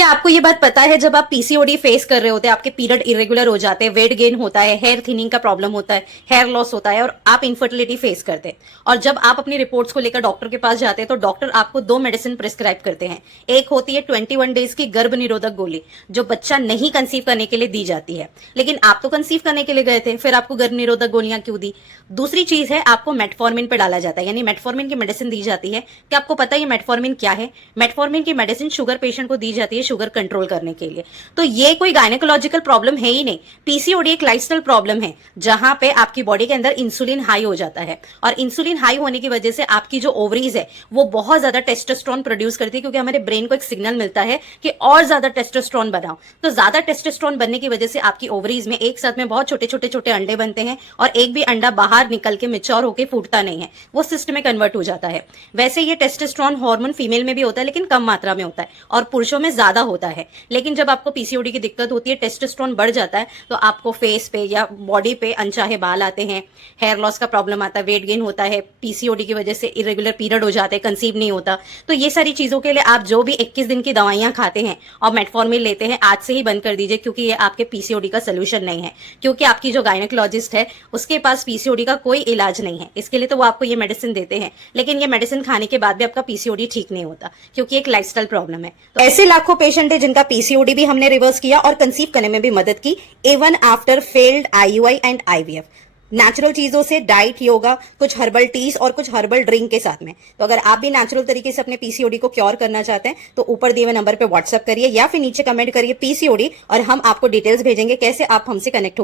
क्या आपको ये बात पता है, जब आप पीसीओडी फेस कर रहे होते हैं, आपके पीरियड इरेगुलर हो जाते हैं, वेट गेन होता है, हेयर थिनिंग का प्रॉब्लम होता है, हेयर लॉस होता है और आप इनफर्टिलिटी फेस करते हैं, और जब आप अपनी रिपोर्ट्स को लेकर डॉक्टर के पास जाते हैं तो डॉक्टर आपको 2 मेडिसिन प्रिस्क्राइब करते हैं। एक होती है 21 डेज की गर्भ निरोधक गोली, जो बच्चा नहीं कंसीव करने के लिए दी जाती है, लेकिन आप तो कंसीव करने के लिए गए थे, फिर आपको गर्भ निरोधक गोलियां क्यों दी? दूसरी चीज है, आपको मेटफॉर्मिन पे डाला जाता है, यानी मेटफॉर्मिन की मेडिसिन दी जाती है। क्या आपको पता है ये मेटफॉर्मिन क्या है? मेटफॉर्मिन की मेडिसिन शुगर पेशेंट को दी जाती है शुगर कंट्रोल करने के लिए। तो ये कोई गायनेकोलॉजिकल प्रॉब्लम है ही नहीं। पीसीओडी एक लाइफस्टाइल प्रॉब्लम है, जहां पे आपकी बॉडी के अंदर इंसुलिन हाई हो जाता है, और इंसुलिन हाई होने की वजह से आपकी जो ओवरीज है वो बहुत ज्यादा टेस्टोस्टेरोन प्रोड्यूस करती है, क्योंकि हमारे ब्रेन को एक सिग्नल मिलता है कि और ज्यादा टेस्टोस्टेरोन बनाओ। तो ज्यादा टेस्टोस्टेरोन बनने की वजह से आपकी ओवरीज में एक साथ में बहुत छोटे छोटे छोटे अंडे बनते हैं, और एक भी अंडा बाहर निकल के मिच्योर होकर फूटता नहीं है, वो सिस्ट में कन्वर्ट हो जाता है। वैसे ये टेस्टोस्टेरोन हार्मोन फीमेल में भी होता है, लेकिन कम मात्रा में होता है, और पुरुषों में ज्यादा होता है। लेकिन जब आपको पीसीओडी की दिक्कत होती है, टेस्टोस्टेरोन बढ़ जाता है, तो आपको फेस पे या बॉडी पे अनचाहे बाल आते हैं, हेयर लॉस का प्रॉब्लम आता है, वेट गेन होता है, पीसीओडी की वजह से इरेगुलर पीरियड हो जाते हैं, कंसीव नहीं होता। तो ये सारी चीजों के लिए आप जो भी 21 दिन की दवाइयां खाते हैं और मेटफॉर्मिन लेते हैं, आज से ही बंद कर दीजिए, क्योंकि ये आपके पीसीओडी का सोल्यूशन नहीं है। क्योंकि आपकी जो गायनेकोलॉजिस्ट है उसके पास पीसीओडी का कोई इलाज नहीं है, इसके लिए तो वो आपको ये मेडिसिन देते हैं, लेकिन ये मेडिसिन खाने के बाद भी आपका पीसीओडी ठीक नहीं होता, क्योंकि एक लाइफस्टाइल प्रॉब्लम है। तो ऐसे लाखों पेशेंट है जिनका पीसीओडी भी हमने रिवर्स किया और कंसीव करने में भी मदद की, even after failed IUI and IVF. Natural चीजों से, डाइट, योगा, कुछ हर्बल टीज और कुछ हर्बल ड्रिंक के साथ में। तो अगर आप भी नेचुरल तरीके से अपने पीसीओडी को क्योर करना चाहते हैं तो ऊपर दिए हुए नंबर पे व्हाट्सएप करिए या फिर नीचे कमेंट करिए पीसीओडी, और हम आपको डिटेल्स भेजेंगे कैसे आप हमसे कनेक्ट हो।